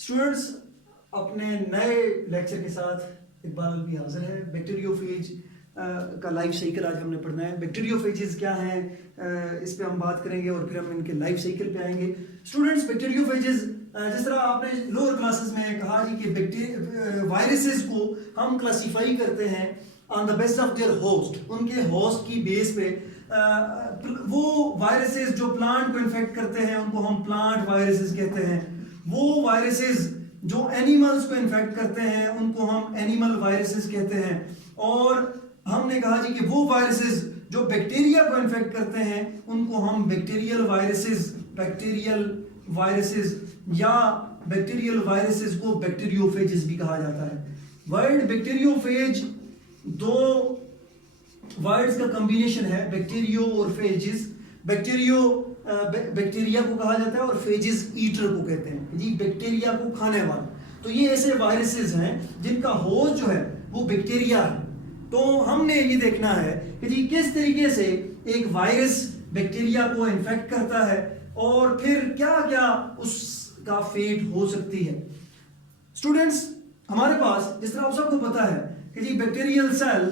Students, अपने नए lecture के साथ इकबाल भी हाजिर है। बैक्टीरियोफेज का लाइफ साइकिल आज हमने पढ़ना है। बैक्टीरियोफेजेस क्या हैं, इस पे हम बात करेंगे और फिर हम इनके लाइफ साइकिल पे आएंगे। स्टूडेंट्स, बैक्टीरियोफेजेस जिस तरह आपने लोअर क्लासेस में कहा जी कि वायरसेस को हम क्लासीफाई करते हैं on the base of their host, उनके होस्ट की बेस पे। वो वायरसेस जो प्लांट को इन्फेक्ट करते हैं उनको हम प्लांट वायरसेस कहते हैं। वो वायरसेस जो एनिमल्स को इन्फेक्ट करते हैं उनको हम एनिमल वायरसेस कहते हैं। और हमने कहा जी कि वो वायरसेस जो बैक्टीरिया को इन्फेक्ट करते हैं उनको हम बैक्टीरियल वायरसेस या बैक्टीरियल वायरसेस को बैक्टीरियोफेजेस भी कहा जाता है। वर्ड बैक्टीरियोफेज दो वर्ड्स का कॉम्बिनेशन है, बैक्टीरियो और फेजेस। बैक्टीरिया को कहा जाता है और फेजेस ईटर को कहते हैं जी, बैक्टीरिया को खाने वाला। तो ये ऐसे वायरसेस हैं जिनका होस्ट जो है वो बैक्टीरिया है। तो हमने ये देखना है कि जी किस तरीके से एक वायरस बैक्टीरिया को इन्फेक्ट करता है और फिर क्या क्या उसका फेट हो सकती है। स्टूडेंट्स, हमारे पास जिस तरह आप सबको पता है कि जी बैक्टीरियल सेल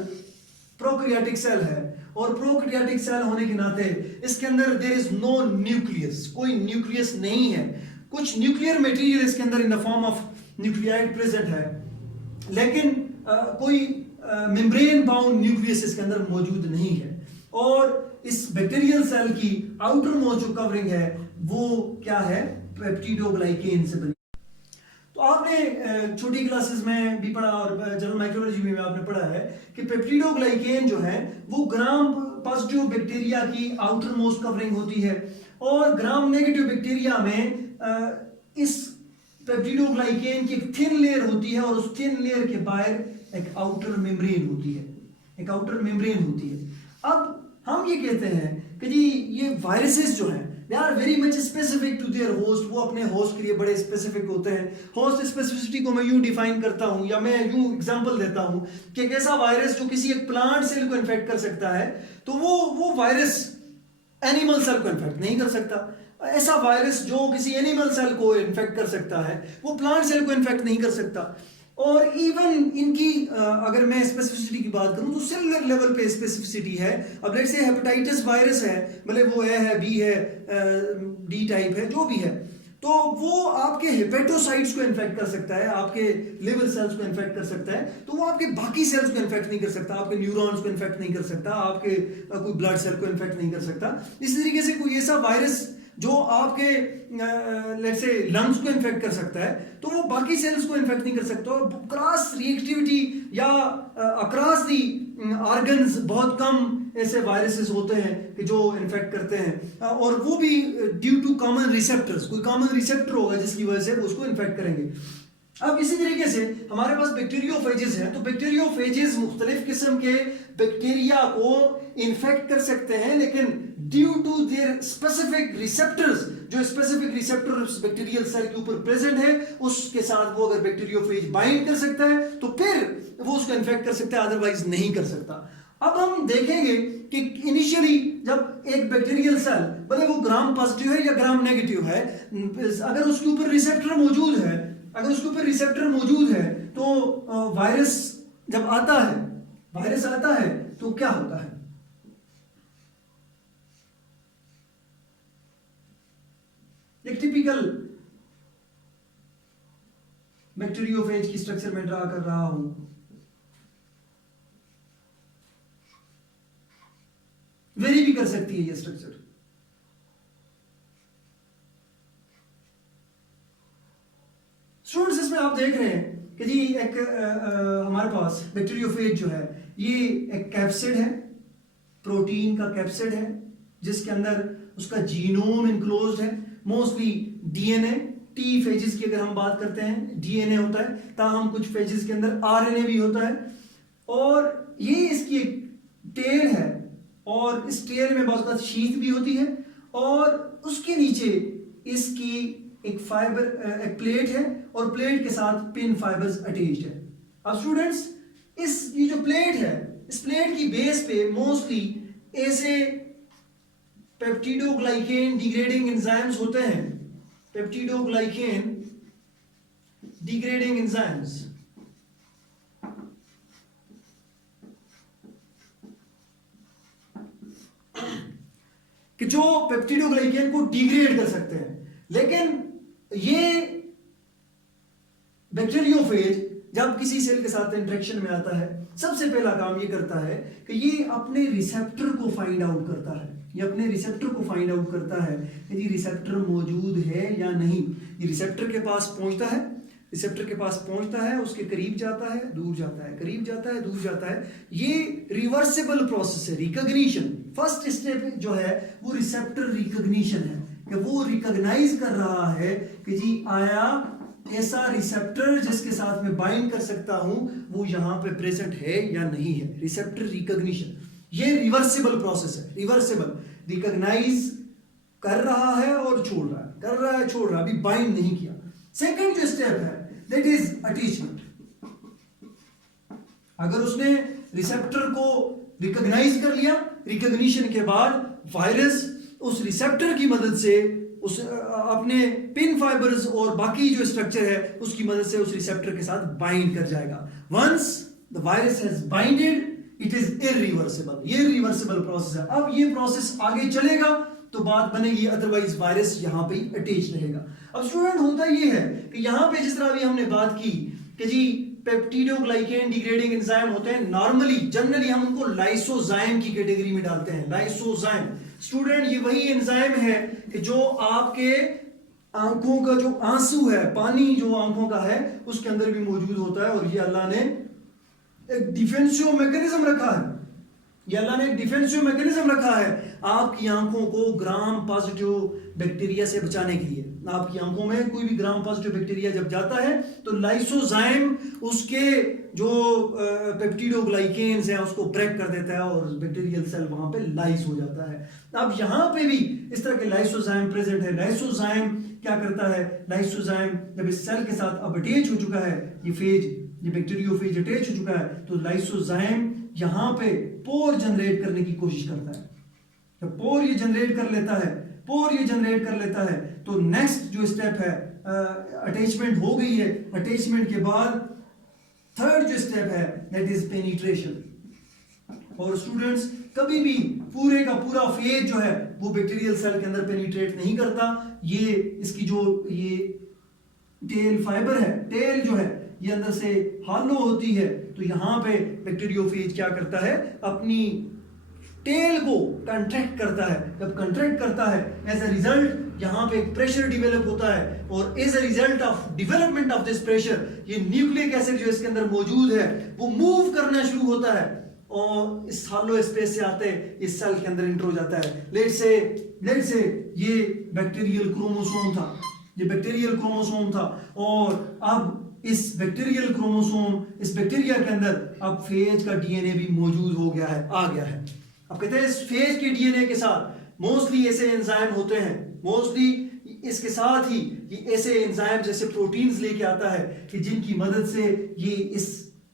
प्रोकैरियोटिक सेल है और प्रोकैरियोटिक सेल होने के नाते इसके अंदर देयर इज नो न्यूक्लियस, कोई न्यूक्लियस नहीं है। कुछ न्यूक्लियर मटेरियल इसके अंदर in the form of nuclide present है, लेकिन कोई मेम्ब्रेन बाउंड न्यूक्लियस इसके अंदर मौजूद नहीं है। और इस बैक्टीरियल सेल की आउटर मोस्ट जो कवरिंग है वो क्या है, पेप्टिडोग्लाइकेन से बनी। तो आपने छोटी क्लासेस में भी पढ़ा और जनरल माइक्रोबायोलॉजी में आपने पढ़ा है कि पेप्टिडोग्लाइकेन जो है वो ग्राम पॉजिटिव बैक्टीरिया की आउटर मोस्ट कवरिंग होती है और ग्राम नेगेटिव बैक्टीरिया में इस पेप्टिडोग्लाइकेन की एक थिन लेयर होती है और उस थिन लेयर के बाहर एक आउटर मेम्ब्रेन होती है। अब हम ये कहते हैं कि जी ये वायरसेस जो हैं they are very much specific to their host, वो अपने होस्ट के लिए बड़े स्पेसिफिक होते हैं। होस्ट स्पेसिफिसिटी को मैं यूं डिफाइन करता हूं या मैं यूं एग्जांपल देता हूं कि एक ऐसा वायरस जो किसी एक प्लांट सेल को इन्फेक्ट कर सकता है तो वो वायरस एनिमल सेल को इन्फेक्ट नहीं कर सकता। ऐसा वायरस जो किसी एनिमल सेल को इन्फेक्ट कर सकता है वो प्लांट सेल को इन्फेक्ट नहीं कर सकता। और इवन इनकी अगर मैं स्पेसिफिसिटी की बात करूं तो सेलुलर लेवल पे स्पेसिफिसिटी है। अब लेट्स से हेपेटाइटिस वायरस है, भले वो ए है, बी है, डी टाइप है, जो भी है, तो वो आपके हेपेटोसाइट्स को इन्फेक्ट कर सकता है, आपके लिवर सेल्स को इन्फेक्ट कर सकता है, तो वो आपके बाकी सेल्स को इन्फेक्ट नहीं कर सकता, आपके न्यूरॉन्स को इन्फेक्ट नहीं कर सकता, आपके कोई ब्लड सेल को इन्फेक्ट नहीं कर सकता। इस तरीके से कोई ऐसा वायरस जो आपके लेट्स से लंग्स को इन्फेक्ट कर सकता है तो वो बाकी सेल्स को इन्फेक्ट नहीं कर सकता। और क्रॉस रिएक्टिविटी या अक्रॉस दी ऑर्गन्स बहुत कम ऐसे वायरसेस होते हैं कि जो इन्फेक्ट करते हैं और वो भी ड्यू टू कॉमन रिसेप्टर्स, कोई कॉमन रिसेप्टर होगा जिसकी वजह से उसको इन्फेक्ट करेंगे। अब इसी तरीके से हमारे पास बैक्टीरियोफेजेस हैं, तो बैक्टीरियोफेजेस मुख्तलिफ किस्म के बैक्टीरिया को इन्फेक्ट कर सकते हैं, लेकिन due to their specific receptors, जो स्पेसिफिक रिसेप्टर बैक्टीरियल सेल के ऊपर प्रेजेंट है उसके साथ वो अगर बैक्टीरियोफेज बाइंड कर सकता है तो फिर वो उसको इन्फेक्ट कर सकता है, अदरवाइज नहीं कर सकता। अब हम देखेंगे कि इनिशियली जब एक बैक्टीरियल सेल भले वो ग्राम पॉजिटिव है या ग्राम नेगेटिव है, अगर उसके ऊपर रिसेप्टर मौजूद है तो वायरस जब आता है तो क्या होता है, एक टिपिकल बैक्टीरियोफेज की स्ट्रक्चर में ड्रा कर रहा हूं। वेरी भी कर सकती है ये स्ट्रक्चर। स्टूडेंट्स, इसमें आप देख रहे हैं कि जी एक हमारे पास बैक्टीरियोफेज जो है ये एक कैप्सिड है, प्रोटीन का कैप्सिड है जिसके अंदर उसका जीनोम इनक्लोज्ड है, मोस्टली डीएनए। टी फेजेस की अगर हम बात करते हैं डीएनए होता है, ताहम कुछ फेजेस के अंदर आरएनए भी होता है। और ये इसकी एक टेल है और इस टेल में बहुत शीथ भी होती है और उसके नीचे इसकी एक प्लेट है और प्लेट के साथ पिन फाइबर्स अटैच्ड है। अब स्टूडेंट्स, ये जो प्लेट है इस प्लेट की बेस पे मोस्टली ऐसे पेप्टिडोग्लाइकेन डिग्रेडिंग एंजाइम्स होते हैं। Peptidoglycan degrading enzymes. कि जो पेप्टिडोग्लाइकेन को डिग्रेड कर सकते हैं, लेकिन ये बैक्टीरियोफेज जब किसी सेल के साथ इंटरेक्शन में आता है, सबसे पहला काम ये करता है कि ये अपने रिसेप्टर को फाइंड आउट करता है। ये अपने रिसेप्टर को फाइंड आउट करता है कि जी रिसेप्टर मौजूद है या नहीं। ये रिसेप्टर के पास पहुंचता है, रिसेप्टर के पास पहुंचता है, उसके करीब जाता है, दूर जाता है, करीब जाता है, दूर जाता है। ये रिवर्सिबल प्रोसेस है, रिकॉग्निशन। फर्स्ट स्टेप जो है वो रिसेप्टर रिकॉग्निशन है, कि वो रिकॉग्नाइज कर रहा है कि जी आया ऐसा रिसेप्टर जिसके साथ मैं बाइंड कर सकता हूं, वो यहां पे प्रेजेंट है या नहीं है। रिसेप्टर रिकॉग्निशन, ये रिवर्सिबल प्रोसेस है। रिवर्सिबल, रिकॉग्नाइज कर रहा है और छोड़ रहा है, कर रहा है, छोड़ रहा है, अभी बाइंड नहीं किया। सेकंड जो स्टेप है दैट इज अटैचमेंट। अगर उसने रिसेप्टर को रिकॉग्नाइज कर लिया, रिकॉग्निशन के बाद वायरस उस रिसेप्टर की मदद से उस अपने पिन फाइबर्स और बाकी जो स्ट्रक्चर है उसकी मदद से उस रिसेप्टर के साथ बाइंड कर जाएगा। Once the virus has binded, it is irreversible. ये रिवर्सिबल प्रोसेस है। अब ये प्रोसेस आगे चलेगा तो बात बनेगी, अदरवाइज वायरस यहां पे अटैच रहेगा। अब स्टूडेंट होता ये है कि यहां पे जिस तरह अभी हमने बात की कि जी पेप्टिडोग्लाइकेन डिग्रेडिंग एंजाइम होते हैं, नॉर्मली जनरली हम उनको लाइसोजाइम की कैटेगरी में डालते हैं। लाइसोजाइम स्टूडेंट ये वही एंजाइम है कि जो आपके आंखों का जो आंसू है, पानी जो आंखों का है उसके अंदर भी मौजूद होता है। और ये अल्लाह ने एक डिफेंसिव मैकेनिज्म रखा है, ये अल्लाह ने एक डिफेंसिव मैकेनिज्म रखा है आपकी आंखों को ग्राम पॉजिटिव बैक्टीरिया से बचाने के लिए। आपकी आंखों में कोई भी ग्राम पॉजिटिव बैक्टीरिया जब जाता है तो लाइसोजाइम उसके जो पेप्टिडोग्लाइकेन्स हैं उसको ब्रेक कर देता है और बैक्टीरियल सेल वहां पे लाइस हो जाता है। अब यहां पे भी इस तरह के लाइसोजाइम प्रेजेंट है। लाइसोजाइम क्या करता है, लाइसोजाइम जब इस सेल के साथ अब अटैच हो चुका है, ये फेज, ये बैक्टीरियोफेज अटैच हो चुका है, तो लाइसोजाइम यहां पे पोर जनरेट करने की कोशिश करता है। जब पोर ये जनरेट कर लेता है, पोर ये जनरेट कर लेता है, तो नेक्स्ट जो स्टेप है अटैचमेंट हो गई है। अटैचमेंट के बाद थर्ड जो स्टेप है दैट इज पेनिट्रेशन। और स्टूडेंट्स कभी भी पूरे का पूरा फेज जो है वो बैक्टीरियल सेल के अंदर पेनिट्रेट नहीं करता। ये इसकी जो ये टेल फाइबर है, टेल जो है ये अंदर से हॉलो होती है, तो यहां पे बैक्टीरियोफेज क्या करता है, अपनी टेल को कंट्रैक्ट करता है। जब कंट्रैक्ट करता है एज अ रिजल्ट यहां पे एक प्रेशर डेवलप होता है, और as a result of development of this pressure ये न्यूक्लिक एसिड जो इसके अंदर मौजूद है वो मूव करना शुरू होता है और इस हॉलो स्पेस से आते इस सेल के अंदर इंटर हो जाता है। लेट से ये बैक्टीरियल क्रोमोसोम था, ये बैक्टीरियल क्रोमोसोम था, और अब इस बैक्टीरियल क्रोमोसोम, इस बैक्टीरिया के अंदर अब फेज का डीएनए भी मौजूद हो गया है, आ गया है। अब कहते हैं इस फेज के डीएनए के साथ मोस्टली ऐसे एंजाइम होते हैं, मोस्टली इसके साथ ही ये ऐसे एंजाइम जैसे प्रोटीन्स लेके आता है कि जिनकी मदद से ये इस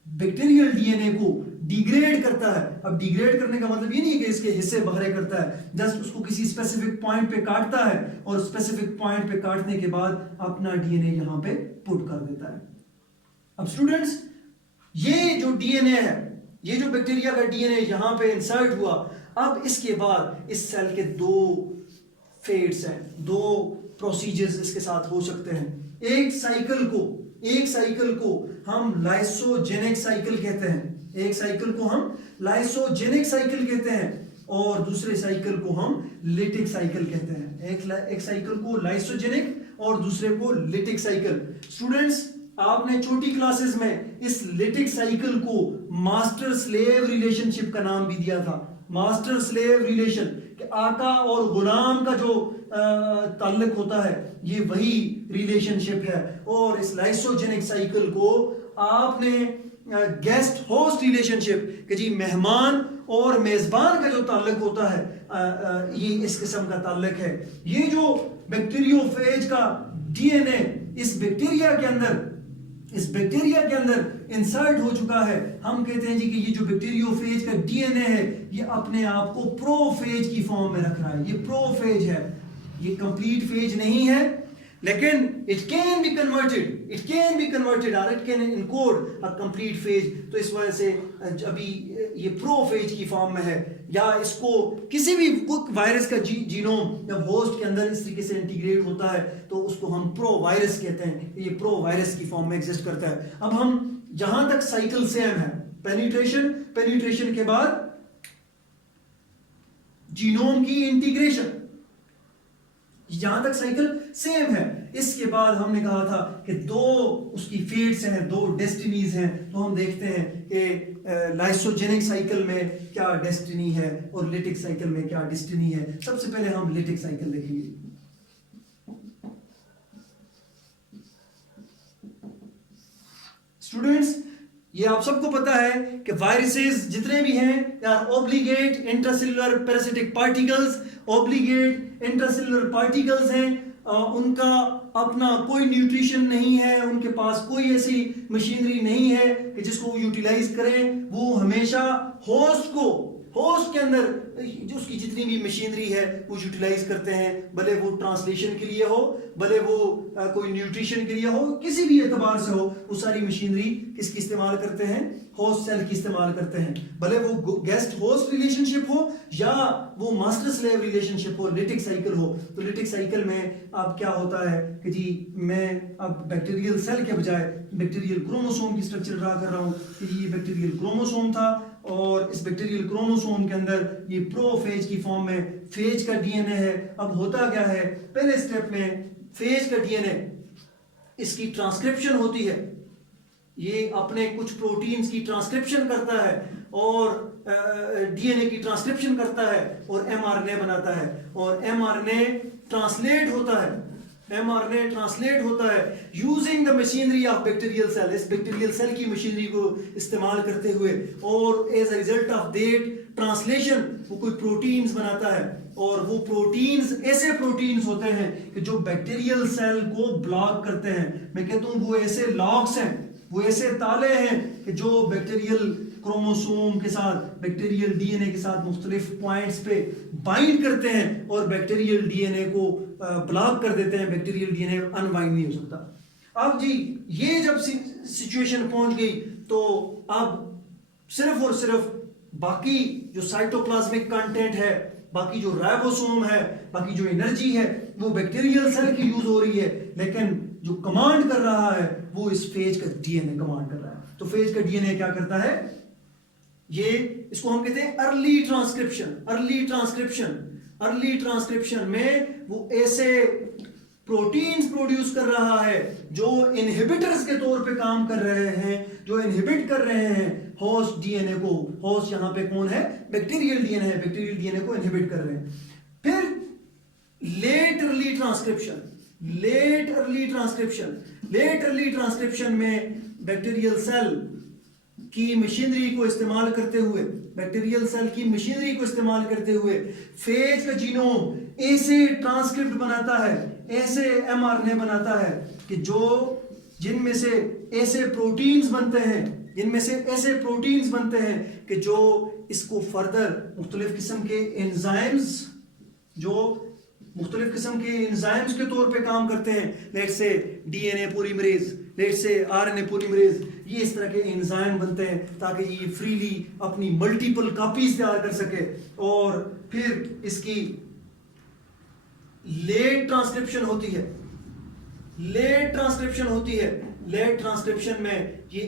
बैक्टीरियल डीएनए को डिग्रेड करता है। अब डिग्रेड करने का मतलब ये नहीं है कि इसके हिस्से बाहर करता है, जस्ट उसको किसी स्पेसिफिक पॉइंट पे काटता है और स्पेसिफिक पॉइंट पे काटने के बाद अपना डीएनए यहां पे पुट कर देता है। अब स्टूडेंट्स ये जो डीएनए है, ये जो बैक्टीरिया का डीएनए यहां पे इंसर्ट हुआ, अब इसके बाद इस सेल के दो फेट्स हैं, दो प्रोसीजर्स इसके साथ हो सकते हैं। एक साइकिल को हम लाइसोजेनिक साइकिल कहते हैं, एक साइकिल को हम लाइसोजेनिक साइकिल कहते हैं और दूसरे साइकिल को हम लिटिक साइकिल कहते हैं। एक साइकिल को लाइसोजेनिक और दूसरे को लिटिक साइकिल। स्टूडेंट्स आपने छोटी क्लासेस में इस लिटिक साइकिल को मास्टर स्लेव रिलेशनशिप का नाम भी दिया था। मास्टर स्लेव रिलेशन कि आका और गुलाम का जो ताल्लुक होता है ये वही रिलेशनशिप है। और इस लाइसोजेनिक साइकिल को आपने गेस्ट होस्ट रिलेशनशिप कि जी मेहमान और मेजबान का जो ताल्लुक होता है ये इस किस्म का ताल्लुक है। ये जो बैक्टीरियोफेज का डीएनए इस बैक्टीरिया के अंदर इंसर्ट हो चुका है, हम कहते हैं जी कि ये जो बैक्टीरियोफेज का डीएनए है ये अपने आप को प्रोफेज की फॉर्म में रख रहा है। ये प्रोफेज है, ये कंप्लीट फेज नहीं है, लेकिन इट कैन बी कन्वर्टेड और it can encode a complete phase. तो इस वजह से अभी ये प्रो फेज की फॉर्म में है, या इसको किसी भी वायरस का जीनोम जब होस्ट के अंदर इस तरीके से इंटीग्रेट होता है तो उसको हम प्रो वायरस कहते हैं, ये प्रो वायरस की फॉर्म में एग्जिस्ट करता है। अब हम जहां तक साइकिल सेम है, पेनिट्रेशन के बाद जीनोम की इंटीग्रेशन, जहां तक साइकिल सेम है। इसके बाद हमने कहा था कि दो उसकी फेट्स हैं, दो डेस्टिनीज हैं। तो हम देखते हैं कि लाइसोजेनिक साइकिल में क्या डेस्टिनी है और लिटिक साइकिल में क्या डेस्टिनी है। सबसे पहले हम लिटिक साइकिल देखेंगे। स्टूडेंट्स, ये आप सबको पता है कि वायरसेस जितने भी हैं they are obligate intracellular parasitic particles. Obligate intracellular particles हैं, उनका अपना कोई न्यूट्रिशन नहीं है, उनके पास कोई ऐसी मशीनरी नहीं है कि जिसको वो यूटिलाइज करें। वो हमेशा होस्ट के अंदर जो उसकी जितनी भी मशीनरी है वो यूटिलाइज करते हैं, भले वो ट्रांसलेशन के लिए हो, भले वो कोई न्यूट्रिशन के लिए हो, किसी भी एतबार से हो, वो सारी मशीनरी किसकी इस्तेमाल करते हैं? होस्ट सेल की इस्तेमाल करते हैं। भले वो गेस्ट होस्ट रिलेशनशिप हो या वो मास्टर स्लेव रिलेशनशिप हो, लिटिक साइकिल हो। तो लिटिक साइकिल में अब क्या होता है कि जी मैं अब बैक्टीरियल सेल के बजाय बैक्टीरियल क्रोमोसोम की स्ट्रक्चर ड्रा कर रहा हूँ कि ये बैक्टीरियल क्रोमोसोम था और इस बैक्टीरियल क्रोमोसोम के अंदर ये प्रोफेज की फॉर्म में फेज का डीएनए है। अब होता क्या है, पहले स्टेप में फेज का डीएनए इसकी ट्रांसक्रिप्शन होती है, ये अपने कुछ प्रोटीन्स की ट्रांसक्रिप्शन करता है और डीएनए की ट्रांसक्रिप्शन करता है और एमआरएनए बनाता है और एमआरएनए ट्रांसलेट होता है using the machinery of bacterial cell, इस बैक्टीरियल सेल की मशीनरी को इस्तेमाल करते हुए, और as a result of that translation वो कोई प्रोटीन्स बनाता है। और वो प्रोटीन्स ऐसे प्रोटीन्स होते हैं कि जो बैक्टीरियल सेल को ब्लॉक करते हैं। मैं कहता हूं वो ऐसे लॉक्स हैं, वो ऐसे ताले हैं कि जो बैक्टीरियल क्रोमोसोम के साथ, बैक्टीरियल डीएनए के साथ मुख्तलिफ पॉइंट्स पे बाइंड करते हैं और बैक्टीरियल डीएनए को ब्लॉक कर देते हैं, बैक्टीरियल डीएनए अनबाइंड नहीं हो सकता। अब जी ये जब सिचुएशन पहुंच गई तो अब सिर्फ और सिर्फ बाकी जो साइटोप्लाज्मिक कंटेंट है, बाकी जो राइबोसोम है, बाकी जो एनर्जी है वो बैक्टीरियल सेल की यूज हो रही है, लेकिन जो कमांड कर रहा है वो इस फेज का डीएनए कमांड कर रहा है। तो फेज का डीएनए क्या करता है, ये इसको हम कहते हैं अर्ली ट्रांसक्रिप्शन में वो ऐसे प्रोटीन्स प्रोड्यूस कर रहा है जो इनहिबिटर्स के तौर पे काम कर रहे हैं, जो इनहिबिट कर रहे हैं होस्ट डीएनए को। होस्ट यहां पे कौन है? बैक्टीरियल डीएनए है, बैक्टीरियल डीएनए को इनहिबिट कर रहे हैं। फिर लेट अर्ली ट्रांसक्रिप्शन में बैक्टीरियल सेल की मशीनरी को इस्तेमाल करते हुए फेज का जीनोम ऐसे ट्रांसक्रिप्ट बनाता है, ऐसे एमआरएनए बनाता है कि जिनमें से ऐसे प्रोटीन्स बनते हैं कि जो इसको फर्दर मुख्तलिफ किस्म के एंजाइम्स के तौर पे काम करते हैं। लेट्स से DNA polymerase, let's say RNA polymerase, ये इस तरह के एंजाइम बनते हैं ताकि ये फ्रीली अपनी मल्टीपल कॉपीज तैयार कर सके। और फिर इसकी लेट ट्रांसक्रिप्शन होती है। लेट ट्रांसक्रिप्शन में ये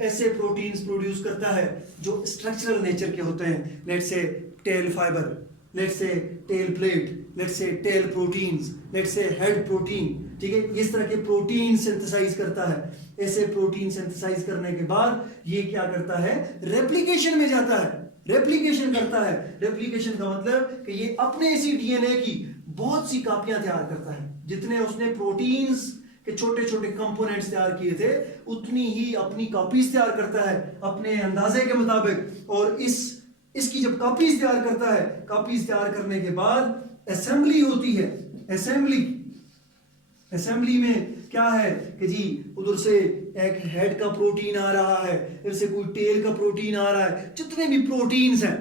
ऐसे प्रोटीन्स प्रोड्यूस करता है जो स्ट्रक्चरल नेचर के होते हैं। Let's say tail fibre, let's say tail plate, let's say tail proteins, let's say head protein, ठीक है। इस तरह के प्रोटीन सिंथेसाइज करता है। ऐसे प्रोटीन सिंथेसाइज करने के बाद ये क्या करता है, रेप्लिकेशन में जाता है, रेप्लिकेशन करता है। रेप्लिकेशन का मतलब कि ये अपने इसी डीएनए की बहुत सी कॉपियां तैयार करता है। जितने उसने प्रोटीन्स के छोटे छोटे कंपोनेंट्स तैयार किए थे उतनी ही अपनी कॉपीज तैयार करता है अपने अंदाजे के मुताबिक। और इसकी जब कॉपीज तैयार करता है, कॉपीज तैयार करने के बाद असेंबली होती है। असेंबली में क्या है कि जी उधर से एक हेड का प्रोटीन आ रहा है, इधर से कोई टेल का प्रोटीन आ रहा है। जितने भी प्रोटीन्स हैं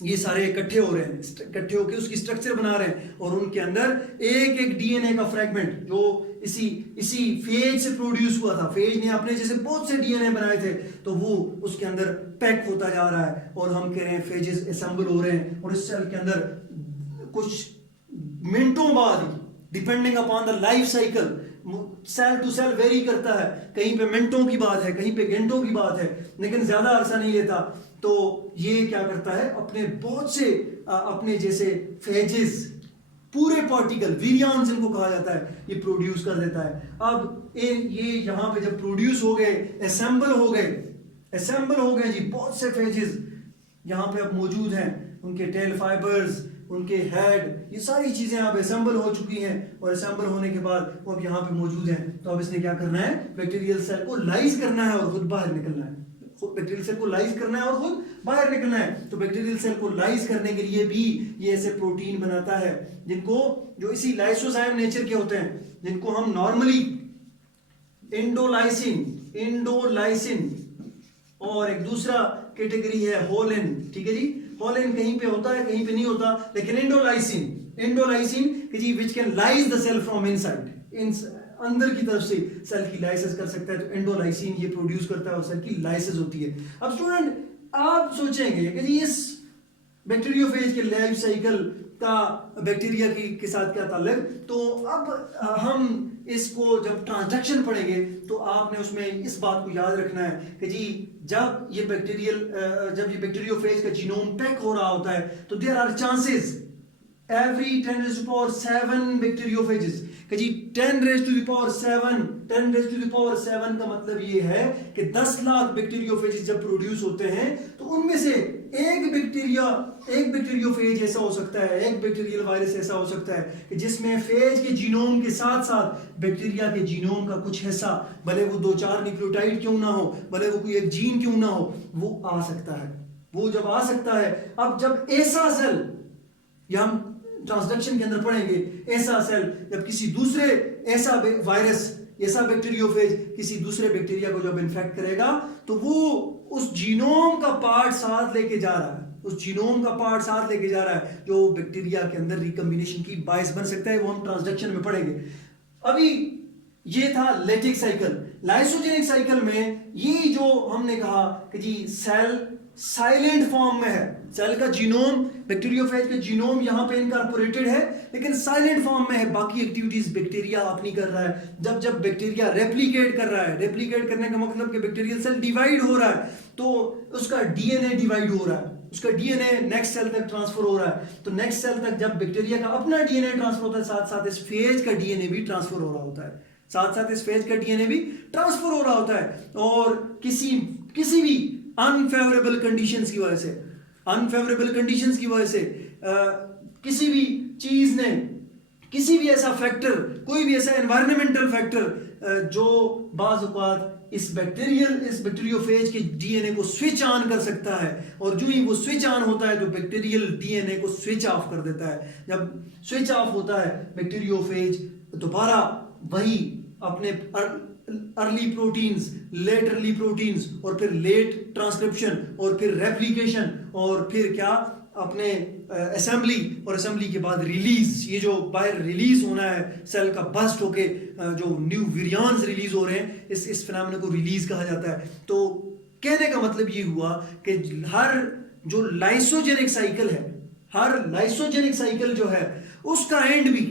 ये सारे इकट्ठे हो रहे हैं, इकट्ठे होकर उसकी स्ट्रक्चर बना रहे हैं, और उनके अंदर एक एक डीएनए का फ्रैगमेंट जो इसी फेज से प्रोड्यूस हुआ था, फेज ने अपने जैसे बहुत से डीएनए बनाए थे, तो वो उसके अंदर पैक होता जा रहा है, और हम कह रहे हैं फेजेस असेंबल हो रहे हैं, और इस सेल के अंदर कुछ मिनटों बाद, depending upon the life cycle, cell to cell vary करता है, कहीं पे मिनटों की बात है, कहीं पे घंटों की बात है, लेकिन ज्यादा अरसा नहीं लेता, तो ये क्या करता है, अपने बहुत से अपने जैसे फेजेस, पूरे पार्टिकल, विरियंस इनको कहा जाता है, ये प्रोड्यूस कर देता है। अब ये यहाँ पे जब प्रोड्यूस हो गए, असेंबल हो गए जी, बहुत से फेजेस यहाँ पे अब मौजूद हैं, उनके टेल फाइबर्स, उनके हेड, ये सारी चीजें अब असेंबल हो चुकी हैं, और असेंबल होने के बाद वो अब यहाँ पे मौजूद हैं। तो अब इसने क्या करना है, बैक्टीरियल सेल को लाइज करना है और खुद बाहर निकलना है, बैक्टीरियल सेल को लाइज करना है और खुद बाहर निकलना है। तो बैक्टीरियल सेल को लाइज करने के लिए भी ये ऐसे प्रोटीन बनाता है, जिनको, जो इसी लाइसोजाइम नेचर के होते हैं, जिनको हम नॉर्मली इंडोलाइसिन और एक दूसरा कैटेगरी है होलिन, ठीक है जी, होलिन कहीं पे होता है, कहीं पे नहीं होता, लेकिन इंडोलाइसिन कि जी which can lyse the cell from inside, अंदर की तरफ से सेल की लाइसिस कर सकता है, तो इंडोलाइसिन ये प्रोड्यूस करता है और सेल की लाइसिस होती है। अब स्टूडेंट आप सोचेंगे कि जी इस बैक्टीरियोफेज के लाइफ साइकिल का बैक्टीरिया के साथ क्या ताल्लुक, तो अब हम इसको जब ट्रांसडक्शन पढ़ेंगे तो आपने उसमें इस बात को याद रखना है कि जी जब ये बैक्टीरियोफेज का जीनोम पैक हो रहा होता है, तो there are chances every 10 raised to the power 7 bacteriophages कि जी 10 raised to the power 7 का मतलब ये है कि 10 लाख बैक्टीरियोफेजेस जब प्रोड्यूस होते हैं, तो उनमें से एक बैक्टीरियोफेज ऐसा हो सकता है, एक बैक्टीरियल वायरस ऐसा हो सकता है कि जिसमें फेज के जीनोम के साथ साथ बैक्टीरिया के जीनोम का कुछ हिस्सा, भले वो 2-4 न्यूक्लियोटाइड क्यों ना हो, भले वो कोई एक जीन क्यों ना हो, वो आ सकता है। वो जब आ सकता है, अब जब ऐसा सेल, या हम ट्रांसडक्शन के अंदर पढ़ेंगे, ऐसा सेल जब किसी दूसरे ऐसा वायरस, ऐसा बैक्टीरियोफेज किसी दूसरे बैक्टीरिया को जब इन्फेक्ट करेगा, तो वो उस जीनोम का पार्ट साथ लेके जा रहा है, जो बैक्टीरिया के अंदर रिकम्बिनेशन की बायस बन सकता है, वो हम ट्रांसडक्शन में पढ़ेंगे। अभी ये था लेटिक साइकिल। लाइसोजेनिक साइकिल में ये जो हमने कहा कि जी सेल साइलेंट फॉर्म में है, सेल का जीनोम, बैक्टीरियोफेज का जीनोम यहाँ पे इनकॉर्पोरेटेड है, लेकिन साइलेंट फॉर्म में है, बाकी एक्टिविटीज बैक्टीरिया अपनी कर रहा है। जब बैक्टीरिया रेप्लिकेट कर रहा है, रेप्लिकेट करने का मतलब कि बैक्टीरियल सेल डिवाइड हो रहा है, तो उसका डीएनए डिवाइड हो रहा है, उसका डीएनए नेक्स्ट सेल तक ट्रांसफर हो रहा है। तो नेक्स्ट सेल तक जब बैक्टीरिया का अपना डीएनए ट्रांसफर होता है, साथ साथ इस फेज का डीएनए भी ट्रांसफर हो रहा होता है, और किसी भी अनफेवरेबल कंडीशंस की वजह से किसी भी चीज ने, किसी भी ऐसा फैक्टर, कोई भी ऐसा एनवायरमेंटल फैक्टर जो बाज़ औक़ात इस बैक्टीरियोफेज के डीएनए को स्विच ऑन कर सकता है, और जो ही वो स्विच ऑन होता है तो बैक्टीरियल डीएनए को स्विच ऑफ कर देता है। जब स्विच ऑफ होता है बैक्टीरियोफेज, दोबारा वही अपने early proteins, late early proteins, और फिर लेट ट्रांसक्रिप्शन, और फिर रेप्लिकेशन, और फिर क्या अपने असेंबली, और असेंबली के बाद रिलीज, ये जो बाहर रिलीज होना है सेल का बस्ट होके जो न्यू विरियंस रिलीज हो रहे हैं, इस फिनोमेना को रिलीज कहा जाता है। तो कहने का मतलब ये हुआ कि हर जो लाइसोजेनिक साइकिल है, हर लाइसोजेनिक साइकिल जो है, उसका एंड भी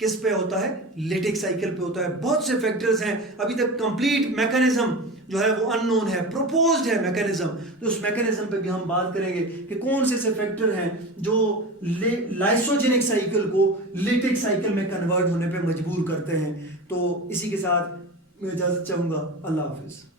किस पे होता है, लेटिक साइकिल पे होता है। बहुत से फैक्टर्स हैं, अभी तक कंप्लीट मैकेनिज्म जो है वो अननोन है, प्रोपोज्ड है मैकेनिज्म, तो उस मैकेनिज्म पे भी हम बात करेंगे कि कौन से फैक्टर हैं जो लाइसोजेनिक साइकिल को लेटिक साइकिल में कन्वर्ट होने पे मजबूर करते हैं। तो इसी के साथ मैं इजाजत चाहूंगा, अल्लाह हाफिज।